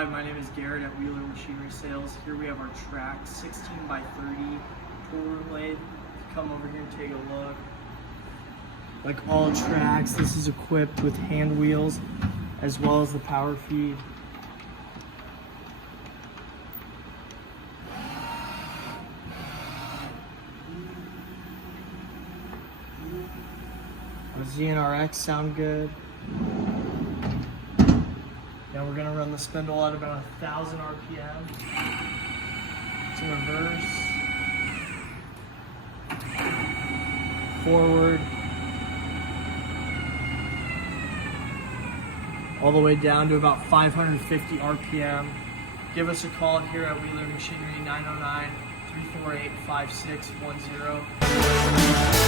Hi, my name is Garrett at Wheeler Machinery Sales. Here we have our Trak 1630 tool room lathe. Come over here and take a look. Like all Traks, this is equipped with hand wheels as well as the power feed. Our ZNRX sound good. Now we're gonna run the spindle at about 1,000 RPM. To reverse. Forward. All the way down to about 550 RPM. Give us a call here at Wheeler Machinery, 909-348-5610.